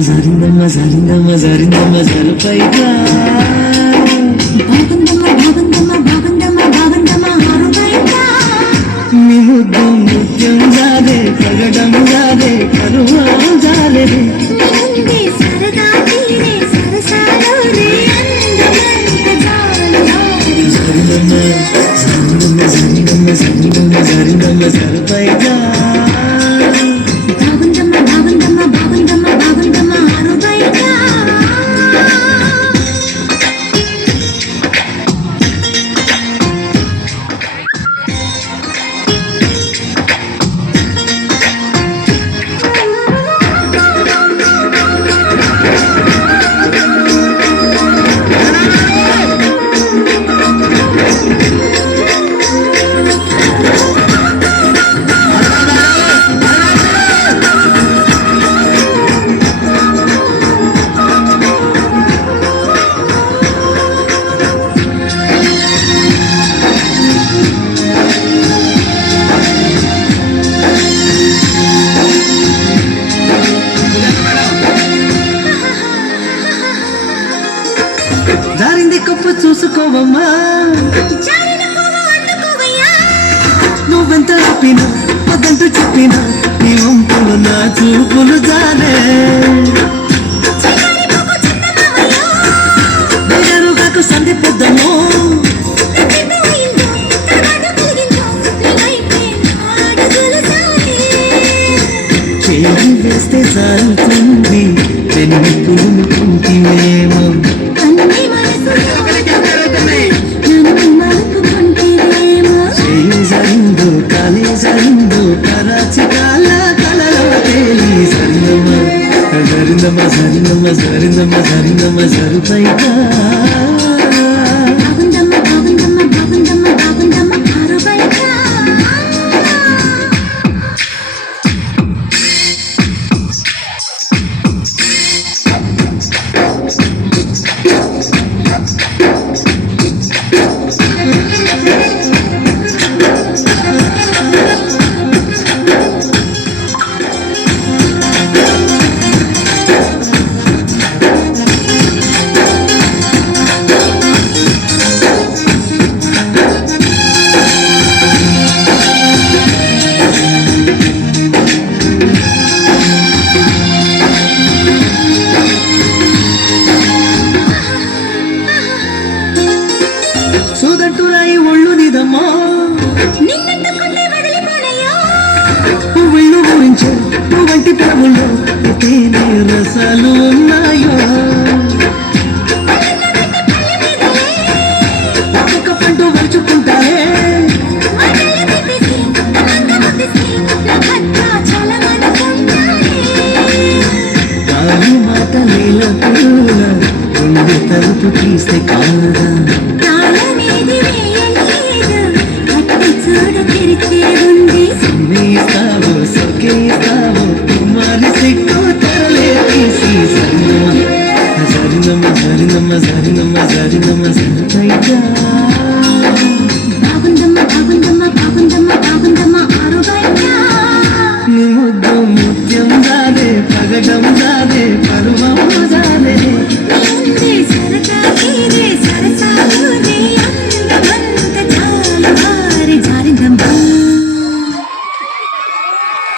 జారిందమ్మ జారిందమ్మ జారిందమ్మ జరుపైగా బాగుందమ్మ బాగుందమ్మ బాగుందమ్మ బాగుందమ్మ ఆరుపైగా నీ ముద్దు ముత్యం జాదే పగడం జాదే కరువా జాలే ముందే సరదా తీరే సరసాలో రే అందమంత జారిందమ్మ జారిందమ్మ జారిందమ్మ జారిందమ్మ జారిందమ్మ జరుపైగా బాగుందమ్మ బాగుందమ్మ బాగుందమ్మ బాగుందమ్మ ఆరుపైగా జారింది కప్పు చూసుకోవమ్మా జారిన పువ్వు అందుకోవయ్యా నువ్వెంత ఆపినా వద్దంటూ చెప్పినా నీ వంపులు నా చూపులు జాలే చిన్నారి పువ్వు చందమామయ్యో వేరుగాకు సంధి పొద్దము తప్పిపోయిందో తర్వాత కలిగిందో నీవైతే అడుగులు సాగే చేయి వేస్తే జారుతుంది వెన్ను పులుకుంటివేమో అన్ని మనసులో నన్ను మలుపుకుంటేనేమో చేయి జరిందు కాలే జరిందు కరాచి కాల కలలో తేలి సరిందమ్మ జరిందమ్మ జరిందమ్మ జరిందమ్మ జరిందమ్మ జరుపైగా బాగుందమ్మ బాగుందమ్మ బాగుందమ్మ బాగుందమ్మ ఆరుపైగా సోదంటురాయి ఒళ్ళు నిదమ్మా నిన్నెత్తుకుంటే వదిలిపోనయ్యో పువ్వుళ్ళు ఊరించే పువ్వంటి పువ్వుల్లో తేనె రసాలు ఉన్నాయో ఒక్కొక్క పండు వరుచుకుంటారే మాటలు తిప్పేసి అంత ముద్దేసి నా భర్త చాలా మనకుంటానే కాలి మాట నేల పూల గుండె తలుపు తీస్తే కాదా తాళమేది వేయలేదు కట్టి చూడ తెరిచే ఉంది వేస్తావో సొకేస్తావో కుమారి సిక్కు తరలే తీసి జరిందమ్మ జరిందమ్మ జరిందమ్మ జరిందమ్మ జరుపైగా బాగుందమ్మ బాగుందమ్మ బాగుందమ్మ బాగుందమ్మ ఆరుపైగా నీ ముద్దు ముత్యం జాదే పగడం జాదే పరువము జాదే